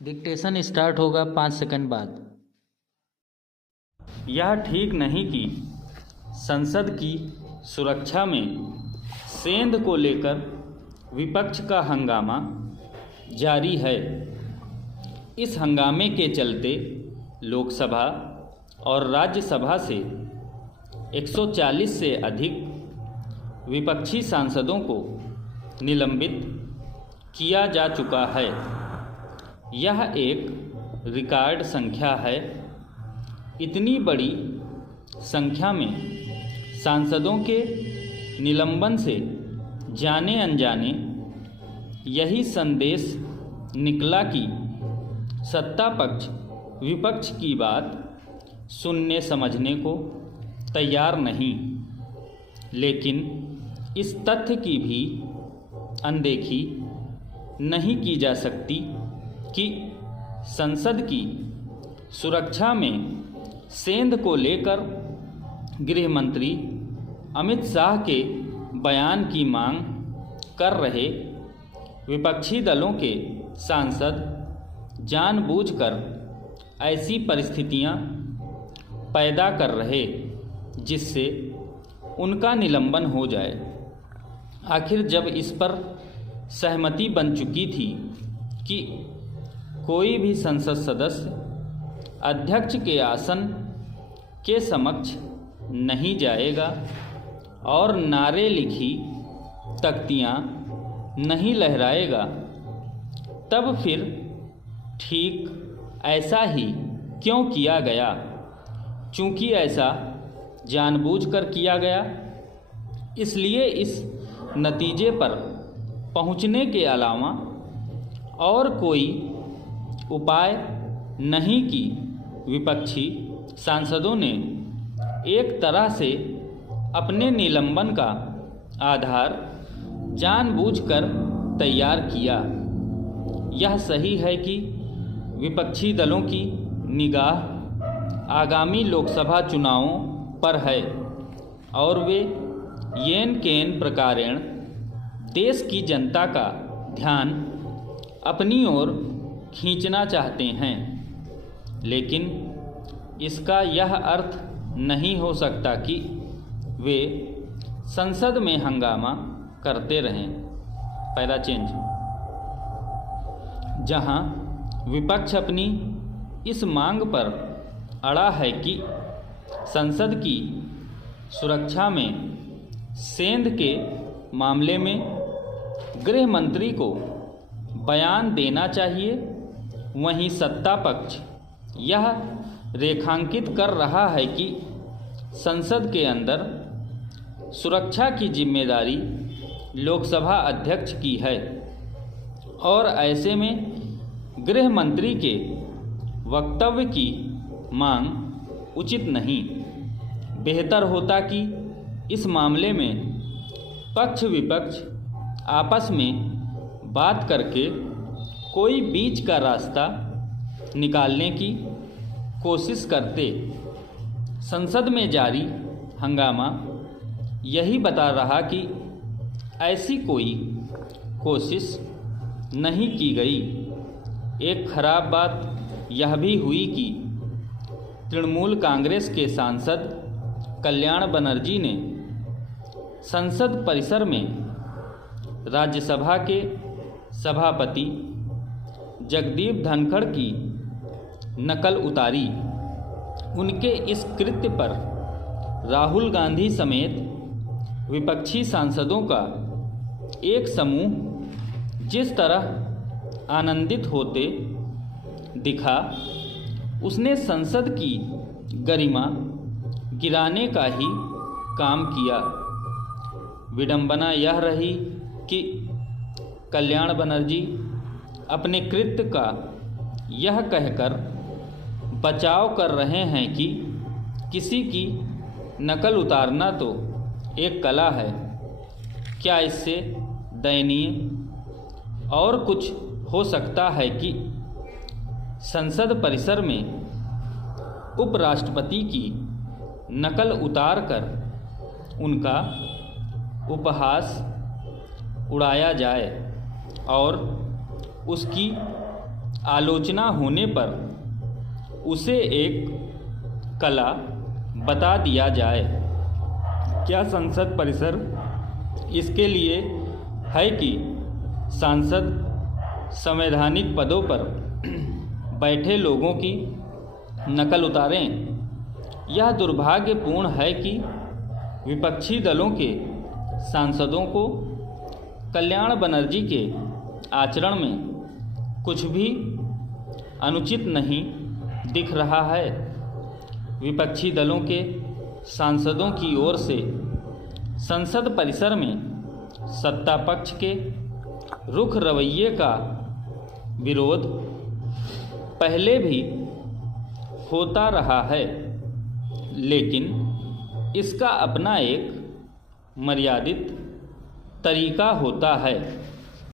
Dictation start होगा 5 second बाद। यह ठीक नहीं कि संसद की सुरक्षा में सेंध को लेकर विपक्ष का हंगामा जारी है। इस हंगामे के चलते लोकसभा और राज्यसभा से 140 से अधिक विपक्षी सांसदों को निलंबित किया जा चुका है। यह एक रिकॉर्ड संख्या है। इतनी बड़ी संख्या में सांसदों के निलंबन से जाने अनजाने यही संदेश निकला कि सत्ता पक्ष विपक्ष की बात सुनने समझने को तैयार नहीं। लेकिन इस तथ्य की भी अनदेखी नहीं की जा सकती कि संसद की सुरक्षा में सेंध को लेकर गृह मंत्री अमित शाह के बयान की मांग कर रहे विपक्षी दलों के सांसद जानबूझकर ऐसी परिस्थितियां पैदा कर रहे जिससे उनका निलंबन हो जाए। आखिर जब इस पर सहमति बन चुकी थी कि कोई भी संसद सदस्य अध्यक्ष के आसन के समक्ष नहीं जाएगा और नारे लिखी तख्तियाँ नहीं लहराएगा, तब फिर ठीक ऐसा ही क्यों किया गया? चूँकि ऐसा जानबूझकर किया गया, इसलिए इस नतीजे पर पहुँचने के अलावा और कोई उपाय नहीं कि विपक्षी सांसदों ने एक तरह से अपने निलंबन का आधार जानबूझकर तैयार किया। यह सही है कि विपक्षी दलों की निगाह आगामी लोकसभा चुनावों पर है और वे येन केन प्रकारेण देश की जनता का ध्यान अपनी ओर खींचना चाहते हैं। लेकिन इसका यह अर्थ नहीं हो सकता कि वे संसद में हंगामा करते रहें। पहला चेंज, जहां विपक्ष अपनी इस मांग पर अड़ा है कि संसद की सुरक्षा में सेंध के मामले में गृह मंत्री को बयान देना चाहिए, वहीं सत्ता पक्ष यह रेखांकित कर रहा है कि संसद के अंदर सुरक्षा की जिम्मेदारी लोकसभा अध्यक्ष की है और ऐसे में गृह मंत्री के वक्तव्य की मांग उचित नहीं। बेहतर होता कि इस मामले में पक्ष विपक्ष आपस में बात करके कोई बीच का रास्ता निकालने की कोशिश करते। संसद में जारी हंगामा यही बता रहा कि ऐसी कोई कोशिश नहीं की गई। एक खराब बात यह भी हुई कि तृणमूल कांग्रेस के सांसद कल्याण बनर्जी ने संसद परिसर में राज्यसभा के सभापति जगदीप धनखड़ की नकल उतारी। उनके इस कृत्य पर राहुल गांधी समेत विपक्षी सांसदों का एक समूह जिस तरह आनंदित होते दिखा, उसने संसद की गरिमा गिराने का ही काम किया। विडंबना यह रही कि कल्याण बनर्जी अपने कृत्य का यह कहकर बचाव कर रहे हैं कि किसी की नकल उतारना तो एक कला है। क्या इससे दयनीय और कुछ हो सकता है कि संसद परिसर में उपराष्ट्रपति की नकल उतारकर उनका उपहास उड़ाया जाए और उसकी आलोचना होने पर उसे एक कला बता दिया जाए। क्या संसद परिसर इसके लिए है कि सांसद संवैधानिक पदों पर बैठे लोगों की नकल उतारें? यह दुर्भाग्यपूर्ण है कि विपक्षी दलों के सांसदों को कल्याण बनर्जी के आचरण में कुछ भी अनुचित नहीं दिख रहा है। विपक्षी दलों के सांसदों की ओर से संसद परिसर में सत्ता पक्ष के रुख रवैये का विरोध पहले भी होता रहा है, लेकिन इसका अपना एक मर्यादित तरीका होता है।